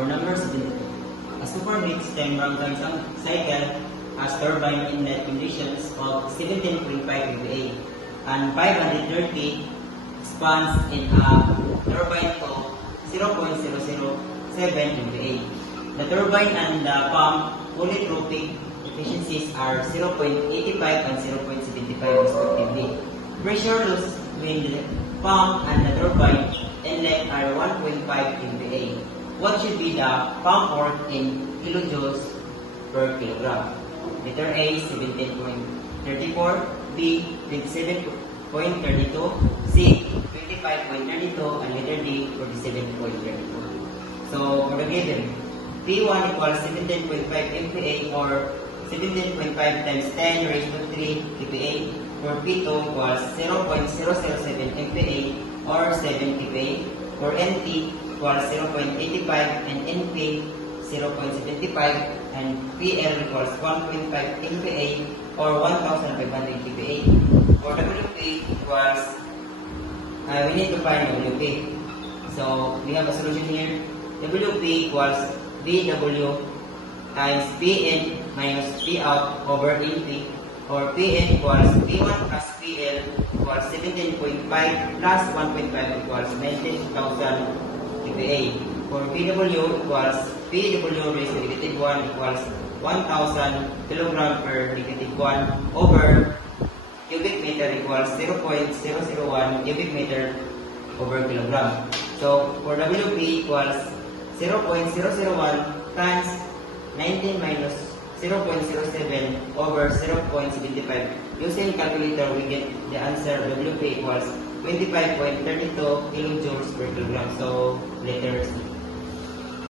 For number 17, a superheat steam runs on cycle has turbine inlet conditions of 17.5 kVA and 530 expands in a turbine of 0.007 kVA. The turbine and the pump polytropic efficiencies are 0.85 and 0.75 respectively. Pressure loss between the pump and the turbine inlet are 1.5 kVA. What should be the pump work in kilojoules per kilogram? Letter A, 17.34, B, 27.32, C, 25.32, and letter D, 47.32. So, for the given, P1 equals 17.5 MPa or 17.5 times 10 raised to 3 kPa. For P2 equals 0.007 MPa or 7 kPa. For NT equals 0.85 and NP 0.75 and PL equals 1.5 MPa or 1,500 kPa. For WP equals, we need to find WP. So, we have a solution here. WP equals VW times Pn minus Pout over NP, or Pn equals P1 plus PL equals 17.5 plus 1.5 equals 19,000 kPa. For PW equals PW raised to negative 1 equals 1,000 kg per negative 1 over cubic meter equals 0.001 cubic meter over kilogram. So, for WP equals 0.001 times 19 minus 0.07 over 0.75. Using calculator, we get the answer WP equals 25.32 kilojoules per kilogram. So, letter C.